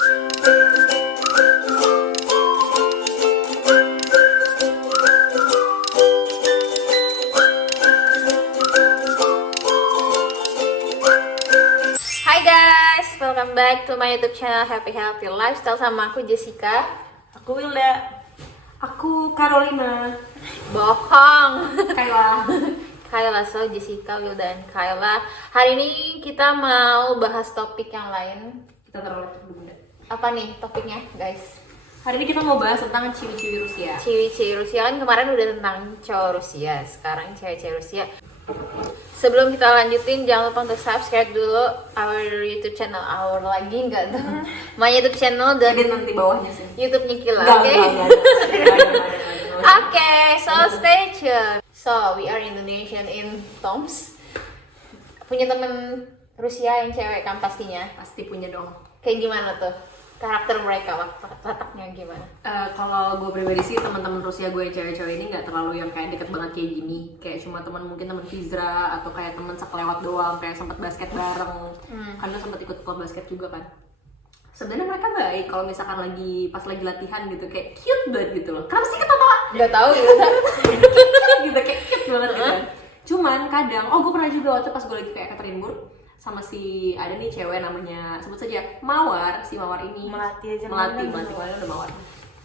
Hai guys, welcome back to my YouTube channel Happy Healthy Lifestyle sama aku Jessica. Aku Wilda. Aku Carolina. Bohong. Kayla. Kayla, so Jessica, Wilda, dan Kayla. Hari ini kita mau bahas topik yang lain. Kita taruh laptop dulu. Apa nih topiknya guys? Hari ini kita mau bahas tentang ciwi-ciwi Rusia. Ciwi-ciwi Rusia, kan kemarin udah tentang cowok Rusia. Sekarang cewek-cewek Rusia. Sebelum kita lanjutin, jangan lupa untuk subscribe dulu our YouTube channel. Our lagi enggak tuh? My YouTube channel dan Jadi nanti bawahnya sih. YouTube-nya Kila, Enggak, oke? enggak. Oke, so stay tuned. So we are Indonesian in Toms. Punya temen Rusia yang cewek kan pastinya. Pasti punya dong. Kayak gimana tuh? Karakter mereka, wataknya gimana? Kalau gue pribadi sih teman-teman Rusia gue yang cewek-cewek ini nggak terlalu yang kayak deket banget kayak gini. Kayak cuma mungkin teman Fizra atau kayak teman sekelewat doang, kayak sempat basket bareng. Karena sempat ikut klub basket juga kan. Sebenarnya mereka baik kalau misalkan pas lagi latihan gitu, kayak cute banget gitu loh. Kenapa sih ketawa? Nggak tahu ya. Gitu kayak cute banget gitu kan. Cuman kadang, gue pernah juga waktu pas gue lagi kayak Ekaterinburg sama si ada nih cewek namanya sebut saja Mawar. Si Mawar ini Melati aja, Melati udah Mawar.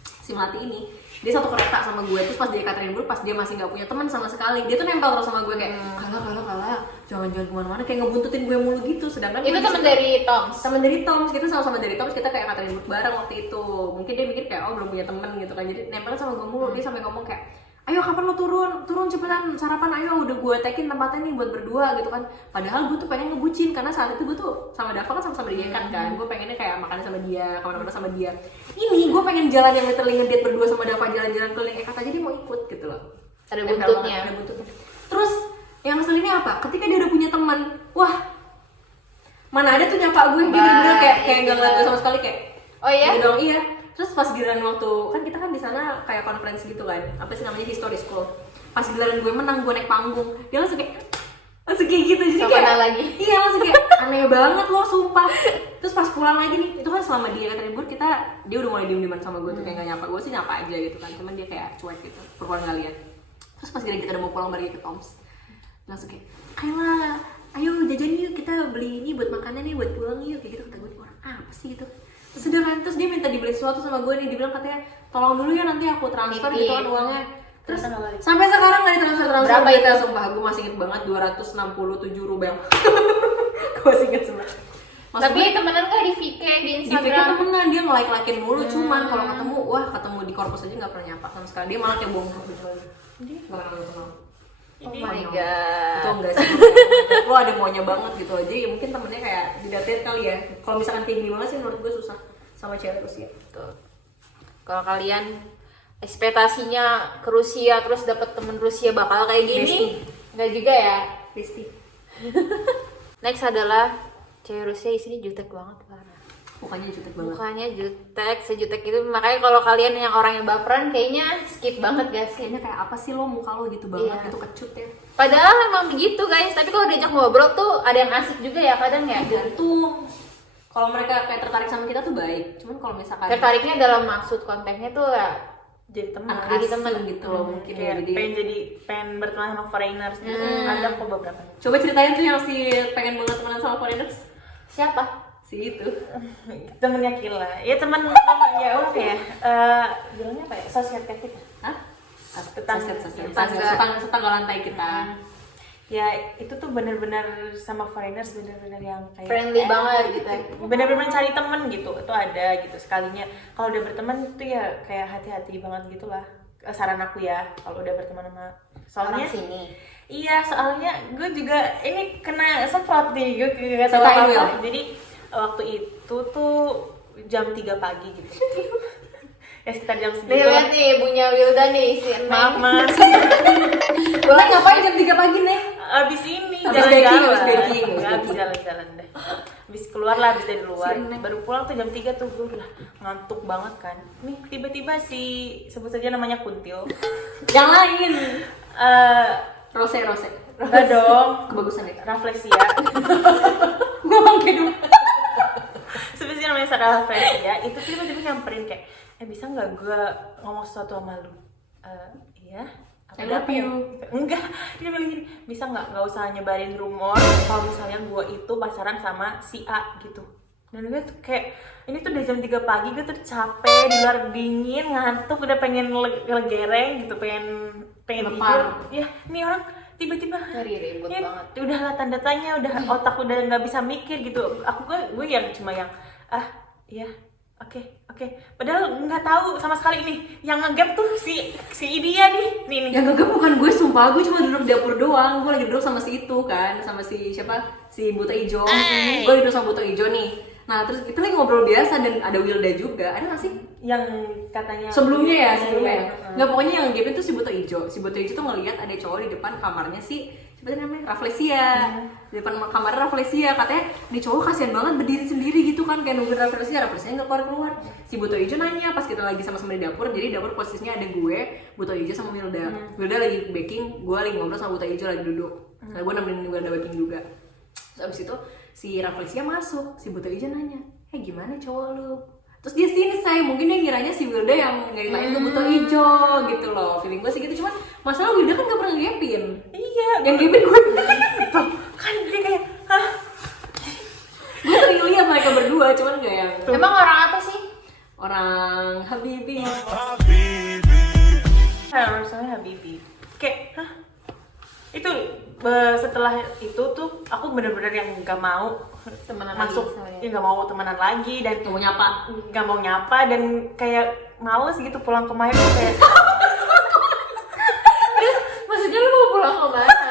Si Melati ini dia satu kereta sama gue, terus pas di Ekaterinburg pas dia masih nggak punya teman sama sekali, dia tuh nempel terus sama gue kayak kalah jangan kemana-mana, kayak ngebuntutin gue mulu gitu. Sedangkan Itu teman dari Toms. Teman dari Toms, kita sama-sama dari Toms, kita kayak Ekaterinburg bareng waktu itu. Mungkin dia mikir kayak belum punya teman gitu kan, jadi nempel sama gue mulu. Dia sampai ngomong kayak, ayo kapan lo turun cepetan sarapan, ayo udah gue tekin tempatnya nih buat berdua gitu kan. Padahal gue tuh pengen ngebucin karena saat itu gue tuh sama Dava kan sama-sama di Ekat kan. Gue pengennya kayak makan sama dia, kemana-mana sama dia. Ini gue pengen jalan yang literally ngedate berdua sama Dava, jalan-jalan keliling Ekat aja, dia mau ikut gitu loh. Ada buntutnya. Ada buntutnya. Terus yang ngeselinnya apa? Ketika dia udah punya teman, wah mana ada tuh nyapa gue, dia bener-bener kayak nggak ngeliat gue sama sekali, kayak Oh iya? gitu dong, iya. Terus pas giliran waktu kan kita kan di sana kayak conference gitu kan, apa sih namanya, history school. Pas giliran gue menang, gue naik panggung, dia langsung kayak gitu. Jadi Gak kayak kenal lagi. iya, langsung kayak aneh banget loh, sumpah. Terus pas pulang lagi nih, itu kan selama dia Ekaterinburg dia udah mulai diem-dieman sama gue tuh, kayak nggak nyapa. Gue sih nyapa aja gitu kan, cuman dia kayak cuek gitu, perempuan kalian. Terus pas giliran kita udah mau pulang balik ke Toms, langsung kayak Kayla, ayo jajan yuk, kita beli ini buat makannya nih, buat pulang yuk, kayak gitu. Kata gue, orang apa sih gitu. Terus dia minta dibeli sesuatu sama gue nih, dibilang katanya tolong dulu ya nanti aku transfer gitu kan uangnya. Terus sampai sekarang nggak ditransfer. Berapa itu? itu? Sumpah gue masih inget banget, 267 rubel. Gue masih inget semua. Tapi temenan gak di VK di di Instagram? VK temenan, dia nge-like-likein mulu. Cuman kalau ketemu di korpus aja nggak pernah nyapa sama sekali. Dia malah kayak bohong gitu. Dia nggak kenal. Oh my god. Itu enggak sih. Lo ada maunya banget gitu aja. Ya mungkin temennya kayak didatet kali ya. Kalau misalkan kayak gini banget sih menurut gue susah sama cewek Rusia. Tuh. Kalau kalian ekspektasinya ke Rusia terus dapat temen Rusia bakal kayak gini? Enggak juga ya. Kristi. Next adalah cewek Rusia di sini jutek banget parah. Mukanya jutek banget. Mukanya jutek, sejutek itu. Makanya kalau kalian yang orang yang baperan kayaknya skip banget guys. Kayaknya kayak apa sih lo, muka lo gitu banget, Iya. gitu kecut ya. Padahal emang begitu guys, tapi kalau diajak ngobrol tuh ada yang asik juga ya kadang ya. Gantung. Kalau mereka kayak tertarik sama kita tuh baik. Cuman kalau misalkan Tertariknya dalam maksud kontennya tuh ya jadi teman, jadi teman gitu loh mungkin ya. kayak Jadi pengen berteman sama foreigners gitu. Ada kok beberapa. coba ceritain tuh yang si pengen banget temenan sama foreigners. siapa? Si itu. Temennya Kila, ya teman ya oke ya. Bilangnya apa ya, sosialitatif. Hah? Tetangga. Tetangga lantai kita. Ya itu tuh bener-bener sama foreigners bener-bener yang kayak Friendly banget gitu. bener-bener cari temen gitu. Itu ada gitu sekalinya. Kalau udah berteman tuh ya kayak hati-hati banget gitulah. Saran aku ya kalau udah berteman sama soalnya Orang sini. iya, soalnya gue juga ini kena semprot nih, gue gak tau Ceritain apa. ya. Jadi waktu itu tuh jam 3 pagi gitu. Ya sekitar jam Nih segitu. lihat nih ibunya Wilda nih si Eneng. Maaf mas. Lo ngapain jam 3 pagi nih? Abis ini Habis jalan-jalan. baking. Nggak, habis jalan-jalan deh. Habis keluar lah, habis dari luar. Si Eneng. Baru pulang tuh jam 3 tuh gue udah ngantuk banget kan. Nih tiba-tiba sebut saja namanya Kuntil. Yang lain. Rose. Enggak dong. Kebagusan ya. Rafflesia. Gue bangke dulu. Sebenarnya namanya Sarah Rafflesia itu tiba-tiba nyamperin kayak bisa nggak gue ngomong sesuatu sama lu? Iya. I love you. Enggak, dia bilang gini, bisa nggak usah nyebarin rumor kalau misalnya gue itu pacaran sama si A gitu. Dan gue tuh kayak ini tuh udah jam 3 pagi, gue tuh capek, di luar dingin, ngantuk, udah pengen legereng gitu, pengen tidur. Ya, ini orang tiba-tiba ribut ya, banget. udah lah tanda-tanya, udah otak udah nggak bisa mikir gitu. Gue yang cuma yang iya oke. Padahal nggak tahu sama sekali ini yang nge-gap tuh si dia nih. Yang gagap bukan gue, sumpah gue cuma duduk di dapur doang. Gue lagi duduk sama si itu kan, sama si siapa, si buta ijo. Gue duduk sama buta ijo nih. Nah terus kita lagi ngobrol biasa dan ada Wilda juga. Ada nggak sih? Yang katanya Sebelumnya ya. Nggak, pokoknya yang gap itu si buta ijo. Si buta ijo tuh ngelihat ada cowok di depan kamarnya si siapa namanya, Rafflesia. Di depan kamar Rafflesia, katanya di cowok kasihan banget berdiri sendiri gitu kan, kayak nungguin Rafflesia nggak keluar. Si buta ijo nanya pas kita lagi sama-sama di dapur. Jadi dapur posisinya ada gue, buta ijo sama Wilda. Wilda lagi baking, gue lagi ngobrol sama buta ijo lagi duduk. Nah gue nemenin Wilda baking juga. Terus abis itu si Rafflesia masuk, si buta ijo nanya, gimana cowok lu? Terus dia sini mungkin dia ngiranya si Wilda yang ngeritain ke buta ijo gitu loh. Feeling gue sih gitu, cuman masalah Wilda kan gak pernah ngepin. Iya, yang gapin gue tuh kan dia kayak gue sering lihat mereka berdua, cuman gak yang Emang orang apa sih? orang Habibi. Rasanya Habibi kayak itu setelah itu tuh aku bener-bener yang nggak mau Temenan masuk, lagi nggak mau temenan lagi dan nggak mau nyapa dan kayak males gitu pulang ke Mayak tuh kayak Maksudnya lu mau pulang ke mana?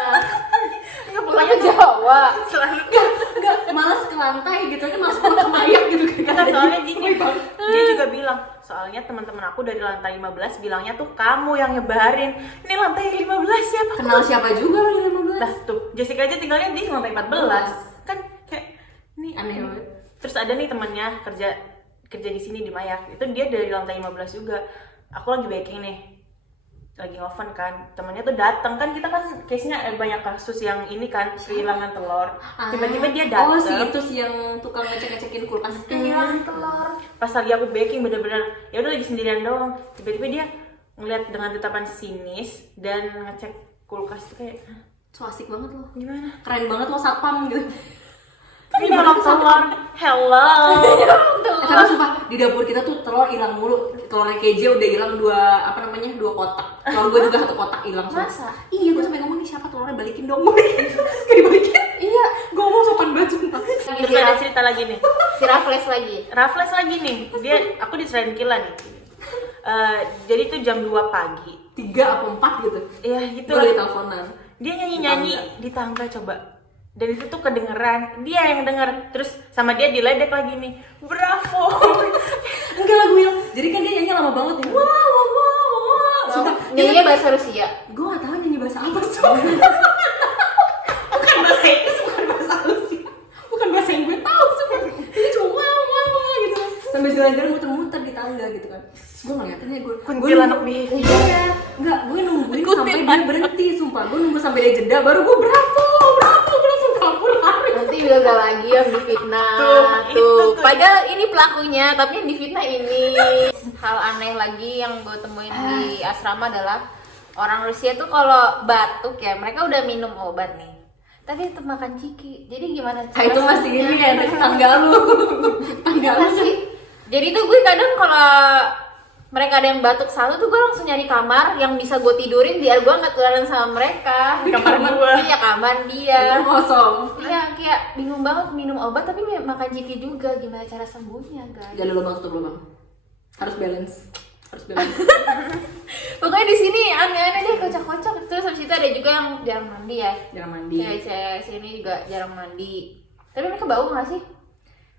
Pulang ke Jawa. selalu Enggak, malas ke lantai gitu kan, malas pulang ke Mayak gitu kan. soalnya gini dia juga bilang soalnya teman-teman aku dari lantai 15 bilangnya tuh kamu yang nyebarin. Ini lantai 15 siapa? Kenal siapa juga lo di 15? Lah tuh Jessica aja tinggalnya di lantai 14 kan kayak ini Aneh banget. Terus ada nih temannya kerja di sini di Mayak, itu dia dari lantai 15 juga. Aku lagi baking nih, lagi oven kan, temannya tuh datang kan, kita kan case-nya banyak kasus yang ini kan kehilangan telur. Tiba-tiba dia datang. Oh si itu si yang tukang ngecek-ngecekin kulkas. Kehilangan telur. Pas lagi aku baking bener-bener ya udah lagi sendirian doang, tiba-tiba dia ngeliat dengan tatapan sinis dan ngecek kulkas tuh kayak So asik banget lo. gimana? Keren banget lo satpam gitu. Ini nyolong telur, hello. Tapi sumpah di dapur kita tuh telur hilang mulu. Telurnya KJ udah hilang 2 kotak. Telur gue juga 1 kotak hilang. Masa? Iya, gue sampai ngomong nih siapa telurnya, balikin dong. Terus gak dibalikin. Iya. Gue ngomong sopan banget sumpah. Terus ada cerita lagi nih. Si Raffles lagi. Raffles lagi nih. Aku diserahin Kila nih. Jadi itu jam 2 pagi. 3 apa 4 gitu. Iya gitu Gue lagi lah. teleponan. Dia nyanyi di tangga coba. Dan itu tuh kedengeran, dia yang denger. Terus sama dia diledek lagi nih, bravo. Enggak lah gue yang, jadi kan dia nyanyi lama banget nih. Wah. Sumpah, Nyanyinya bahasa Rusia. gue gak tahu nyanyi bahasa apa sumpah. Bukan bahasa Inggris. Bukan bahasa Rusia. Bukan bahasa yang gue tahu sumpah. Dia cuma wah gitu. Sambil jalan-jalan muter-muter di tangga gitu kan. Gue ngeliatinnya gue Kuntilanak behavior. Iya. Enggak, gue nungguin sampai dia berhenti sumpah. Gue nunggu sampai dia jeda baru gue bravo. Gue langsung kabur lari. Nanti Wilda lagi yang difitnah. Itu tuh. Padahal ini pelakunya, tapi yang difitnah ini. Hal aneh lagi yang gue temuin di asrama adalah orang Rusia tuh kalau batuk ya, mereka udah minum obat nih, tapi tetap makan ciki. Jadi gimana Itu masih ini ya, tangga lu. Tangga lu sih. Jadi tuh gue kadang kalau mereka ada yang batuk satu tuh gue langsung nyari kamar yang bisa gue tidurin biar gue nggak ketularan sama mereka. Kamar gue. Iya, kamar dia. kosong. Iya, kayak bingung banget minum obat tapi makan ciki juga. Gimana cara sembuhnya, guys? Jangan lubang tutup lubang. Harus balance. Pokoknya di sini aneh-aneh deh, kocak-kocak. Terus habis itu ada juga yang jarang mandi ya. Jarang mandi. Cewek sini juga jarang mandi. Tapi mereka bau nggak sih?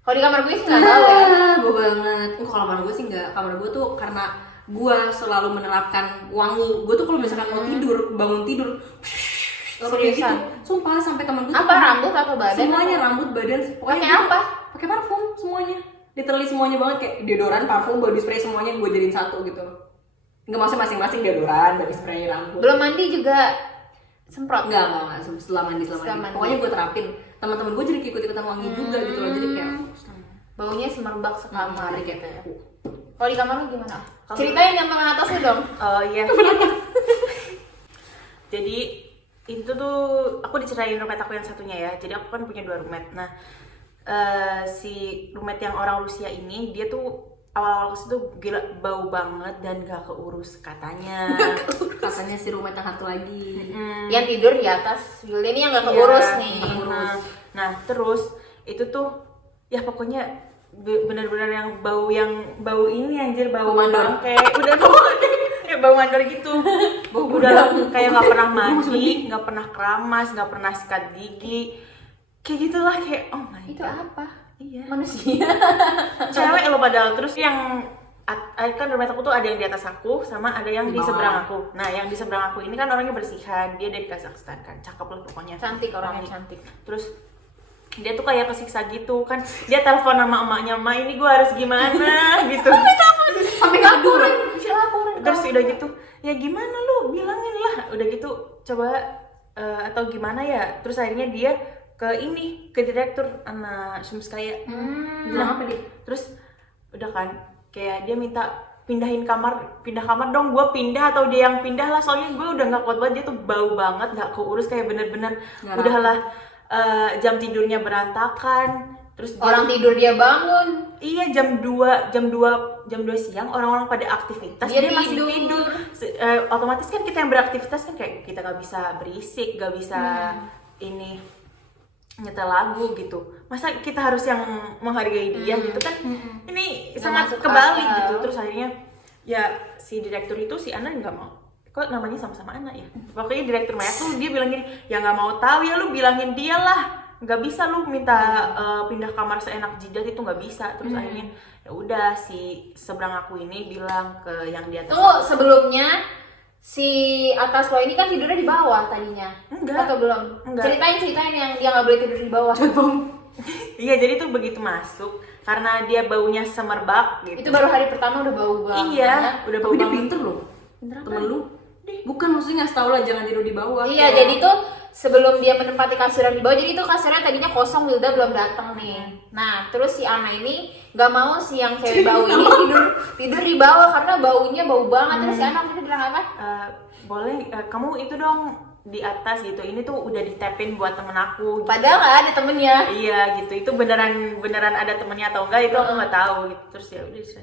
Kalau di kamar gue sih nggak bau ya. Bau banget. Kalau kamar gue sih nggak. Kamar gue tuh karena gue selalu menerapkan wangi. Gue tuh kalau misalkan mau tidur, bangun tidur, kayak gitu. Sumpah sampai temen gue. Apa rambut atau badan? Semuanya rambut, badan. Pokoknya Pakai gitu. apa? Pakai parfum semuanya. Literally semuanya banget, kayak deodoran, parfum, body spray semuanya gue jadiin satu gitu. Nggak maksudnya masing-masing deodoran, body spray, rambut. Belum mandi juga semprot. Enggak, setelah mandi. Setelah mandi. Pokoknya gue terapin. Teman-teman gue jadi ikut-ikutan wangi juga gitu loh. Jadi kayak baunya semerbak sekamar Kamar gitu. kayak aku. Kalau di kamar lu gimana? Ceritain yang tengah atas lu dong. Oh iya. Jadi itu tuh aku diceritain roommate aku yang satunya ya. Jadi aku kan punya 2 roommate. Nah, si roommate yang orang Rusia ini dia tuh awal-awal ke situ gila bau banget dan gak keurus katanya. Katanya si roommate yang satu lagi. Yang tidur di atas. Yulia ini yang gak keurus Iya, nih. Nah, terus itu tuh ya pokoknya benar-benar yang bau ini anjir, bau mandor. kayak udah ya bau mandor gitu. Udah kayak nggak pernah mandi, nggak pernah keramas, nggak pernah sikat gigi. Kayak gitulah kayak oh my Itu god. apa? Iya. Manusia. Cewek lo padahal. Terus yang kan roommate aku tuh ada yang di atas aku sama ada yang di Di bawah. seberang aku. Nah, yang di seberang aku ini kan orangnya bersihan, dia dari Kazakhstan kan, cakep lah pokoknya. Cantik orangnya, cantik. Terus dia tuh kayak kesiksa gitu kan, dia telepon sama emaknya, "Ma ini gue harus gimana?" gitu. Sampai laporan. Terus udah gitu, ya gimana lu bilangin lah, udah gitu coba atau gimana ya. Terus akhirnya dia ke direktur anak Sumskaya. Bilang apa dia? Terus udah kan kayak dia minta pindah kamar dong, gue pindah atau dia yang pindah lah, soalnya gue udah nggak kuat banget, dia tuh bau banget, nggak keurus, kayak bener-bener Nggak udahlah jam tidurnya berantakan. Terus Orang tidur dia bangun. iya jam 2 siang orang-orang pada aktivitas, Dia dia masih tidur. tidur. Otomatis kan kita yang beraktivitas kan kayak kita nggak bisa berisik, nggak bisa ini nyetel lagu gitu. Masa kita harus yang menghargai dia gitu kan? Ini Nggak sangat masuk kebalik akal. gitu. Terus akhirnya ya si direktur itu si Ana nggak mau. Kok namanya sama-sama Ana ya? Pokoknya direktur Maya tuh dia bilang gini, ya nggak mau tahu ya lu bilangin dia lah. Nggak bisa lu minta pindah kamar seenak jidat, itu nggak bisa. Terus akhirnya ya udah si seberang aku ini bilang ke yang di atas. Tunggu, sebelumnya si atas lo ini kan tidurnya di bawah tadinya. Enggak. Atau belum? Enggak. Ceritain yang dia nggak boleh tidur di bawah. Iya, jadi tuh begitu masuk karena dia baunya semerbak gitu. Itu baru hari pertama udah bau banget. Iya, udah bau Tapi dia banget. pinter loh. Pinter apa? Temen lu? Bukan, maksudnya ngasih tau lah jangan tidur di bawah. Iya, jadi tuh sebelum dia menempati kasur yang di bawah, jadi itu kasurnya tadinya kosong, Wilda belum datang nih. Nah, terus si Ana ini nggak mau si yang cewek bau ini tidur di bawah karena baunya bau banget. Terus si Ana waktu itu bilang apa? Boleh kamu itu dong di atas gitu. Ini tuh udah ditapin buat temen aku. Gitu. Padahal nggak ada temennya. Iya gitu. Itu beneran ada temennya atau enggak itu aku nggak tahu gitu. Terus ya udah gitu.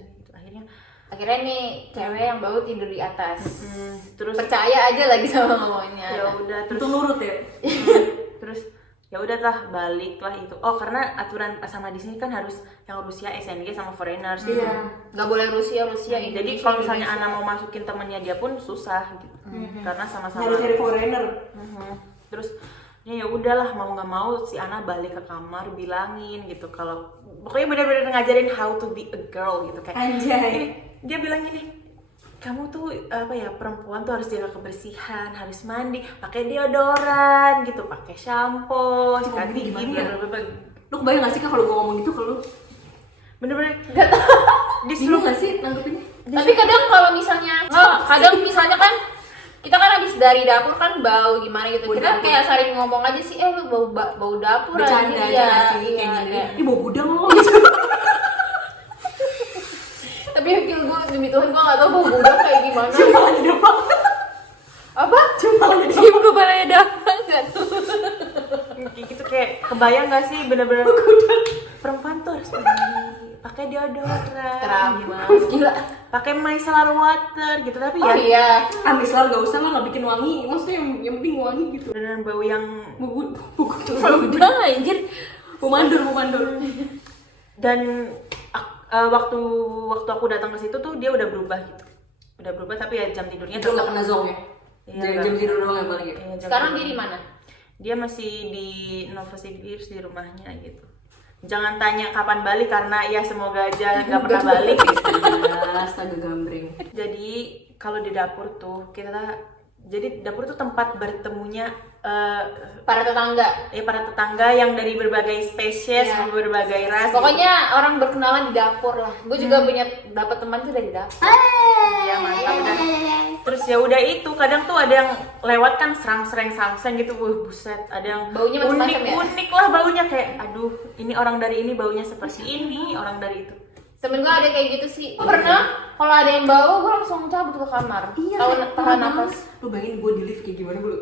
Akhirnya nih cewek yang bau tidur di atas. Terus Percaya aja lagi sama ngomongnya. ya udah terus Untung nurut ya. terus ya udah lah balik lah itu. Oh karena aturan sama di sini kan harus yang Rusia SNG sama foreigners. Gitu. Nggak boleh Rusia Jadi Indonesia, kalau misalnya Indonesia. Ana mau masukin temennya dia pun susah gitu. Karena sama-sama. Harus cari foreigner. Terus ya udahlah mau nggak mau si Ana balik ke kamar bilangin gitu kalau pokoknya benar-benar ngajarin how to be a girl gitu kayak. Anjay. Dia bilang gini, kamu tuh apa ya, perempuan tuh harus jaga kebersihan, harus mandi, pakai deodoran gitu, pakai shampoo, sikat gigi, gimana? blablabla. Lu kebayang gak sih Kak kalau gue ngomong gitu ke lu? Bener-bener Bingung disuruh gak sih nanggepinnya? Tapi kadang kalau misalnya, kadang misalnya kan kita kan habis dari dapur kan bau gimana gitu. Bau Kita dapur. kayak sering ngomong aja sih, lu bau dapur Bercanda aja Iya, gak sih iya, kayak gini. iya. Ih, bau gudang lo gitu. Tapi feel gue demi Tuhan gue gak tau bau gudang kayak gimana. Cuma lagi depan. Apa? Cuma lagi depan. Cium kepalanya dapat gak tuh? kayak gitu, kayak kebayang gak sih bener-bener perempuan tuh harus pakai deodoran, Keramas, gila. pakai micellar water gitu. Tapi Oh ya iya. Ambil selalu gak usah lah, gak bikin wangi. Maksudnya yang penting wangi gitu. beneran bau yang Udah anjir. Mau mandor. dan waktu aku datang ke situ tuh dia udah berubah gitu, tapi ya jam tidurnya Itu gak kena zong ya? Iya, Jam tidur doang ya paling ya? Iya, jam Sekarang tidur. dia di mana? Dia masih di Novosibirsk di rumahnya gitu. Jangan tanya kapan balik karena ya semoga aja nggak pernah balik gitu. Astaga gambreng. Jadi kalau di dapur tuh kita Jadi dapur itu tempat bertemunya Para tetangga. para tetangga yang dari berbagai spesies, Iya. berbagai ras. Pokoknya orang berkenalan di dapur lah. Gue juga punya dapat teman tuh dari dapur. Iya mantap udah. Terus ya udah itu kadang tuh ada yang lewat kan serang-serang gitu, buset. Ada yang Baunya macam-macam ya? unik lah baunya kayak, aduh ini orang dari ini baunya seperti ini, orang dari itu. Temen gue ada kayak gitu sih. Gue pernah kalau ada yang bau gue langsung cabut ke kamar. Iya, Kalau kayak tahan parah nafas. banget. Lu bayangin gue di lift kayak gimana gue.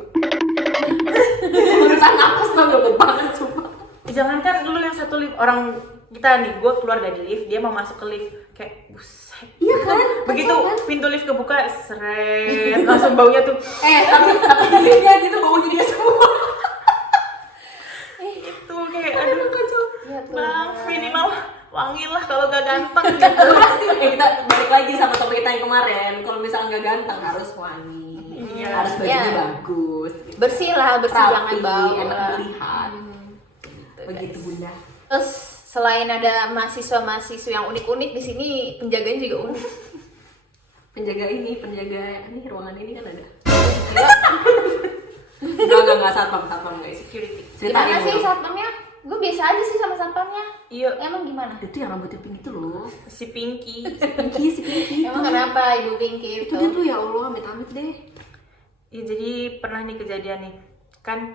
Gue tahan nafas tau gak gue banget sumpah. Jangankan lu yang satu lift, orang kita nih, gue keluar dari lift, dia mau masuk ke lift, kayak buset. Iya kan? Begitu Kacau kan? pintu lift kebuka, seret, langsung baunya tuh. tapi di liftnya gitu baunya dia semua. Itu kayak aduh Kacau. Iya tuh. bang, minimal wangi lah kalau gak ganteng gitu. Pasti kita balik lagi sama topik kita yang kemarin. Kalau misalnya nggak ganteng harus wangi. Iya. Harus bajunya Iya. bagus. Bersih lah, bersih Rapi, jangan bau. enak lah. dilihat. Gitu, Begitu guys. bunda. Terus selain ada mahasiswa-mahasiswa yang unik-unik di sini, penjaganya juga unik. Penjaga ini ruangan ini kan ada. Gila. Enggak satpam guys. Security. Gimana Ceritain sih dulu. satpamnya? Gue biasa aja sih sama satpamnya. Iya, Emang gimana? Itu yang rambutnya pink itu loh. si Pinky. Si Pinky Emang kenapa Ibu Pinky itu itu? dia tuh ya Allah amit-amit deh. Ya, jadi pernah nih kejadian nih kan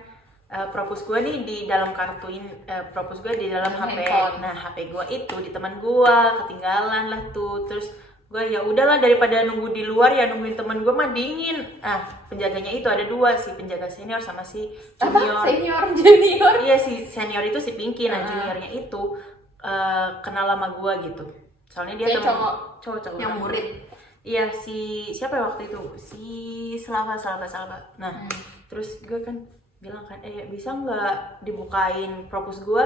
propus gue nih di dalam kartu ini, propus gue di dalam HP. Handphone. Nah HP gue itu di teman gue ketinggalan lah tuh. Terus gue ya udahlah daripada nunggu di luar ya nungguin teman gue mah dingin. Penjaganya itu ada dua, si penjaga senior sama si junior. Apa? Senior, junior? Iya si senior itu si Pinky, nah Ah. juniornya itu kenal sama gue gitu. Soalnya dia Dia temen- cowok. cowok Yang murid. Iya si siapa ya waktu itu si Selava. Nah terus gue kan bilang kan bisa nggak dibukain propus gue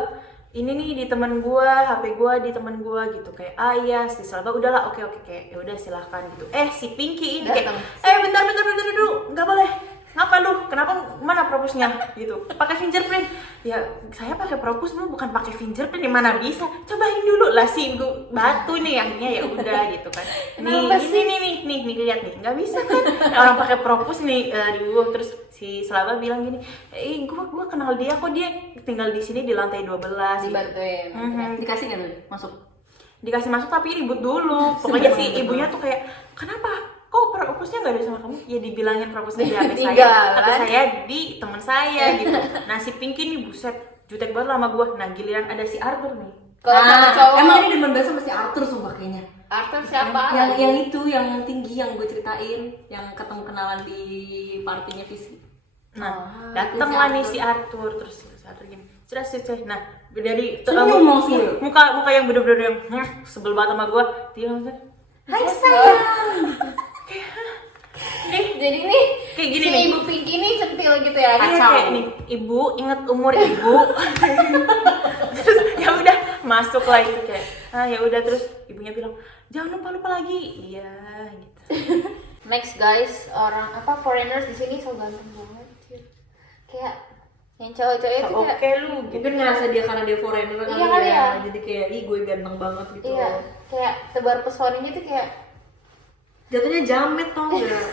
ini nih di teman gue, HP gue di teman gue gitu kayak iya si Selava udahlah oke kayak ya udah silahkan gitu. Si Pinky ini kayak Datang. bentar dulu nggak boleh. Ngapa lu? Kenapa? Mana propusnya? Gitu. Pakai fingerprint. Ya, saya pakai propus lu bukan pakai fingerprint. Mana bisa? Cobain dulu lah sih gua batu nih akhirnya ya udah gitu kan. Kenapa sih? Nih lihat nih. Nggak bisa kan. Orang pakai propus nih aduh terus si Selava bilang gini, gua kenal dia kok, dia tinggal di sini di lantai 12." Dibantuin. Dikasih nggak tuh masuk? Dikasih masuk tapi ribut dulu. Pokoknya si ibunya tuh kayak, "Kenapa? Kok propusnya nggak ada sama kamu?" Ya dibilangin propusnya di HP saya, Tinggalan. tapi saya di teman saya gitu. Nah si Pinky nih buset, jutek banget lama gue. Nah giliran ada si Arthur nih. Kalau sama cowok, emang ini demen banget sama si Arthur sumpah kayaknya. Arthur siapa? Yang itu yang tinggi yang gue ceritain, yang ketemu kenalan di partinya Visi. Nah datanglah nih si Arthur, terus si Arthur gini, sudah sih. Nah dari Senyum langsung ya? muka yang bener-bener yang sebel banget sama gue. Dia langsung, Hai sayang. Jadi nih, kayak gini si nih. Ibu Pinky nih centil gitu ya. Iya, Kacau. kayak nih, ibu inget umur ibu. Terus ya udah masuk lah itu kayak ya udah terus ibunya bilang jangan lupa lagi. Iya gitu. Next guys, orang foreigners di sini so ganteng banget. Kayak yang cowok-cowok itu kayak Oke lu gitu. Mungkin ngerasa dia karena dia foreigner Iya kali kali ya. Jadi kayak gue ganteng banget gitu. iya, kayak tebar pesonanya tuh kayak Jatuhnya jamet tau gak?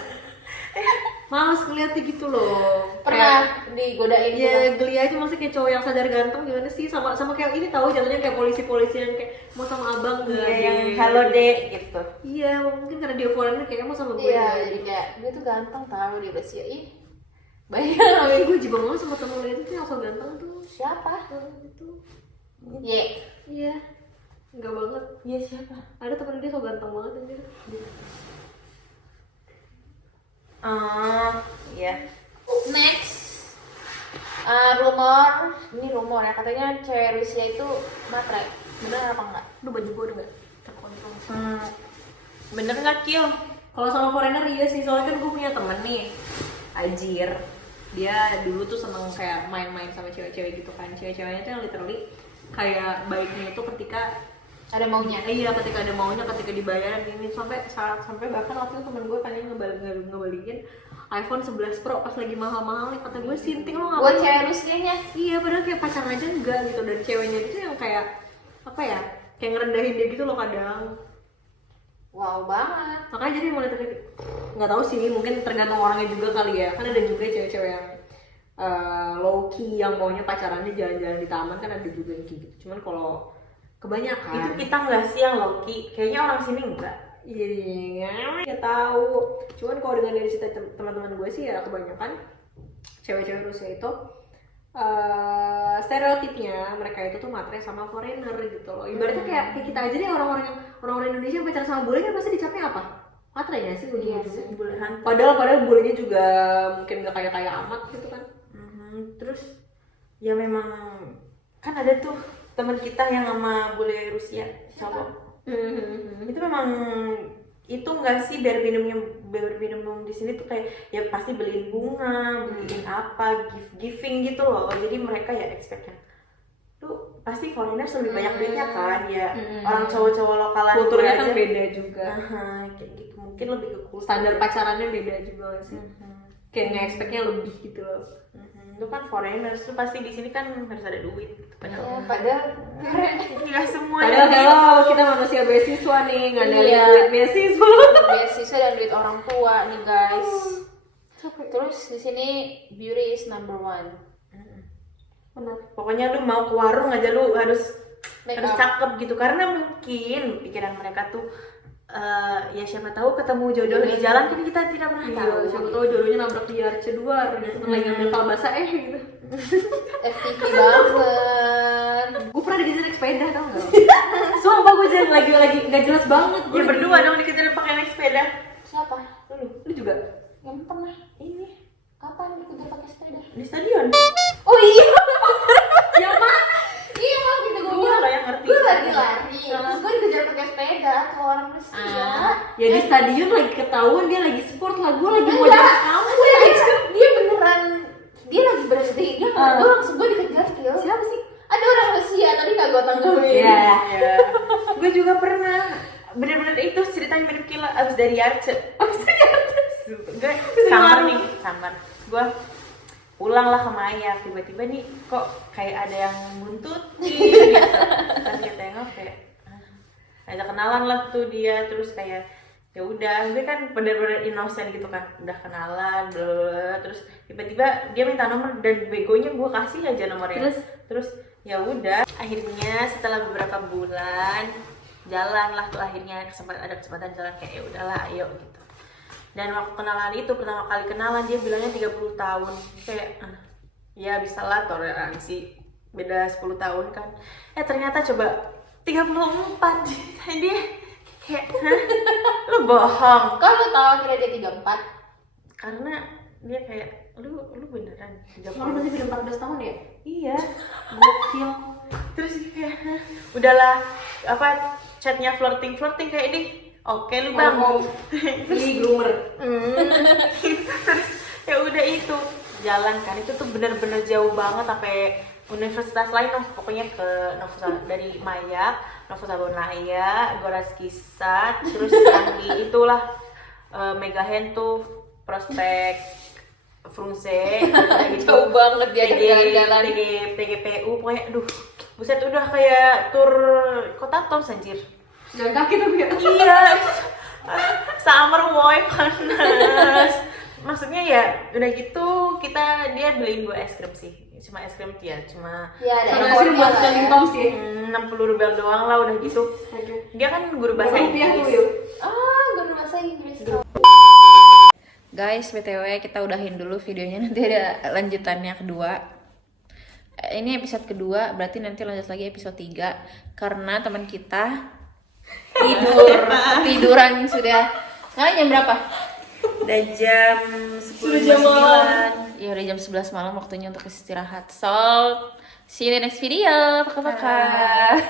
Males ngeliatnya gitu loh. pernah digodain gitu. Iya geli aja maksudnya kayak cowok yang sadar ganteng gimana sih sama kayak ini tahu jatuhnya kayak polisi yang kayak mau sama abang gak? Iya yang halo dek gitu. Iya mungkin karena dia foreigner kayak mau sama gue. Iya, nggak? jadi kayak dia tuh ganteng tahu dia Besia. Ih. Bayang Gue juga banget sama temen lo itu tuh yang so ganteng tuh. siapa? Itu. Ye. Iya. Enggak banget. Iya siapa? Ada temen dia so ganteng banget anjir. Iya. Next. Ini rumor ya katanya cewek Rusia itu matre. Bener apa enggak? Lu baju gue udah gak terkontrol. Bener nggak Kyo? Kalau sama foreigner iya sih, soalnya kan gue punya temen nih, Ajir. Dia dulu tuh seneng kayak main-main sama cewek-cewek gitu kan. Cewek-ceweknya tuh yang literally kayak baiknya itu ketika Ada maunya. iya ketika ada maunya, ketika dibayarin ini sampai bahkan waktu itu temen gue kayaknya ngebalikin iPhone 11 Pro pas lagi mahal-mahal nih, kata gue sinting lo Buat ngapain? cewek Rusianya. Iya padahal kayak pacaran aja enggak gitu, dan ceweknya itu yang kayak apa ya, kayak ngerendahin dia gitu loh kadang. Wow banget. Makanya jadi mulai nggak tahu sih, mungkin tergantung orangnya juga kali ya. Kan ada juga cewek-cewek yang low key yang maunya pacarannya jalan-jalan di taman, kan ada juga yang kayak gitu. Cuman kalau kebanyakan Itu kita nggak sih yang Loki? Kayaknya orang sini enggak. iya nggak tahu. Cuman kalau dengan dari cerita teman-teman gue sih ya kebanyakan cewek-cewek Rusia itu stereotipnya mereka itu tuh matre sama foreigner gitu loh. Ibaratnya kayak kita aja nih, orang-orang Indonesia yang pacaran sama bule kan pasti dicapnya apa? Matre ya sih ujungnya juga. Bule hantu. Padahal bulenya juga mungkin nggak kayak amat gitu kan. Terus ya memang kan ada tuh teman kita yang sama bule Rusia cowok. Itu memang itu enggak sih biar minum di sini tuh kayak ya pasti beliin bunga, beliin apa, giving gitu loh. Jadi mereka ya expect-nya tuh pasti foreigners lebih banyak duitnya kan ya. Orang cowok-cowok lokalan Kulturnya aja kan beda juga. kayak gitu. Mungkin lebih ke kultur. Standar pacarannya beda juga nggak sih. Kayak nge-expect-nya lebih gitu loh. Lu kan foreigners, lu pasti di sini kan harus ada duit gitu. Ya, padahal Nggak semua. Padahal kalau kita manusia beasiswa nih, nggak ada Iya. duit beasiswa. beasiswa dan duit orang tua nih guys. Terus di sini beauty is number one. Pokoknya lu mau ke warung aja lu harus Make harus up. cakep gitu, karena mungkin pikiran mereka tuh ya siapa tahu ketemu jodoh di jalan kan kita tidak pernah tahu. Iya, siapa tahu jodohnya nabrak di arca 2 gitu, lagi ngambil kalbasa gitu. FTV banget. Gue pernah dikejar naik sepeda, tau nggak? Sumpah gue jadi lagi nggak jelas banget. Ya berdua dong dikejar pakai naik sepeda. Siapa? Lu juga? Yang pernah? Ini Kapan dikejar pakai sepeda? di stadion. Oh iya. Yang mana? Iya waktu itu gue Gua bilang. nggak yang ngerti. Gue lagi lari. Terus gue dikejar pakai sepeda ke orang Rusia. Ya di stadion lagi ketahuan dia lagi sport lah, gue lagi mau Enggak. jalan kamu. Dia beneran. Dia lagi berhenti. Dia gue langsung gue dikejar kill. Siapa sih? Ada orang Rusia tapi nggak gue tanggapin. Iya. Ya. Gue juga pernah. Bener-bener itu ceritanya mirip Kila abis dari Arce. Abis dari Arce? Gue samar nih, samar. Gue pulang lah ke Maya, tiba-tiba nih kok kayak ada yang buntutin gitu. Pas kita tengok kayak ada kenalan lah tuh dia, terus kayak ya udah, gue kan bener-bener innocent gitu kan, udah kenalan, terus tiba-tiba dia minta nomor dan begonya gue kasih aja nomornya. Terus ya udah, akhirnya setelah beberapa bulan jalan lah tuh, akhirnya ada kesempatan jalan, kayak ya udahlah ayo gitu. Dan waktu kenalan itu, pertama kali kenalan dia bilangnya 30 tahun. Kayak ya bisa lah toleransi, beda 10 tahun kan. Ternyata coba 34. Dia kayak lu bohong. Kok lu tahu akhirnya dia 34? Karena dia kayak lu beneran 30. Kalau berarti udah 14 tahun ya? Iya, gokil. Terus kayak udahlah, apa chatnya flirting kayak ini. Oke lu bang. Ini groomer. Terus ya udah itu jalan kan, itu tuh bener-bener jauh banget sampai universitas lain loh, pokoknya ke dari Maya, Nova Sabonaya, Gorazki Sad, terus yang di itulah Megahen tuh Prospek Frunze, gitu. Jauh banget dia jalan-jalan. PGPU, pokoknya aduh buset udah kayak tur kota Toms anjir. Jalan kaki tapi ya? Iya, summer boy panas. Maksudnya ya udah gitu dia beliin gue es krim sih, cuma es krim dia cuma Ya ada karena sih buat jalan tom sih. 60 rubel doang lah udah gitu. Dia kan guru bahasa Inggris. guru bahasa Inggris. Guys, BTW kita udahin dulu videonya, nanti ada lanjutannya kedua. Ini episode kedua, berarti nanti lanjut lagi episode 3 karena teman kita tiduran sudah. Sekarang jam berapa? Udah jam 10 Sudah jam malam. Ya udah jam 11 malam, waktunya untuk istirahat. So, see you in the next video. Pakai-pakai.